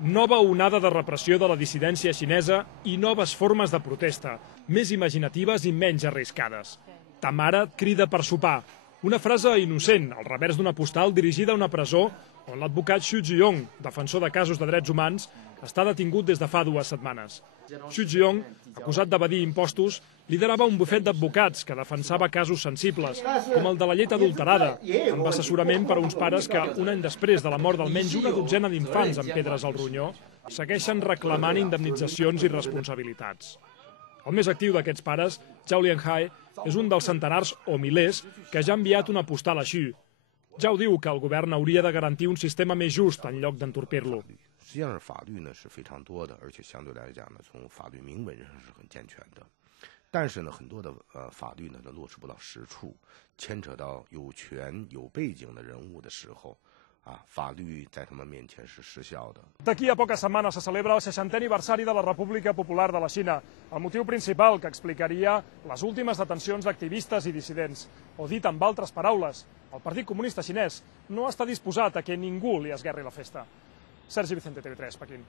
Nova onada de repressió de la dissidència xinesa i noves formes de protesta, més imaginatives i menys arriscades. Ta mare et crida per sopar. Una frase innocent, al revers d'una postal dirigida a una presó on l'advocat Xu Zhiyong, defensor de casos de drets humans, està detingut des de fa 2 setmanes. Xu Zhiyong, acusat d'evadir impostos, liderava un bufet d'advocats que defensava casos sensibles, com el de la llet adulterada, amb assessorament per a uns pares que, un any després de la mort d'almenys una dotzena d'infants amb pedres al ronyó, segueixen reclamant indemnitzacions i responsabilitats. El més actiu d'aquests pares, Zhao Lianhai, és un dels centenars o milers que ja ha enviat una postal a Xu. Zhao diu que el govern hauria de garantir un sistema més just en lloc d'entorpir-lo. 实际上，法律呢是非常多的，而且相对来讲呢，从法律明文上是很健全的。但是呢，很多的法律呢都落实不到实处，牵扯到有权有背景的人物的时候，法律在他们面前是失效的。 D'aquí a poques setmanes se celebra el 60è aniversari de la República Popular de la Xina, el motiu principal que explicaria les últimes detencions d'activistes i dissidents. O dit amb altres paraules, el Partit Comunista Xinès no està disposat a que ningú li esguerri la festa. Sergi Vicente, TV3, Pequín.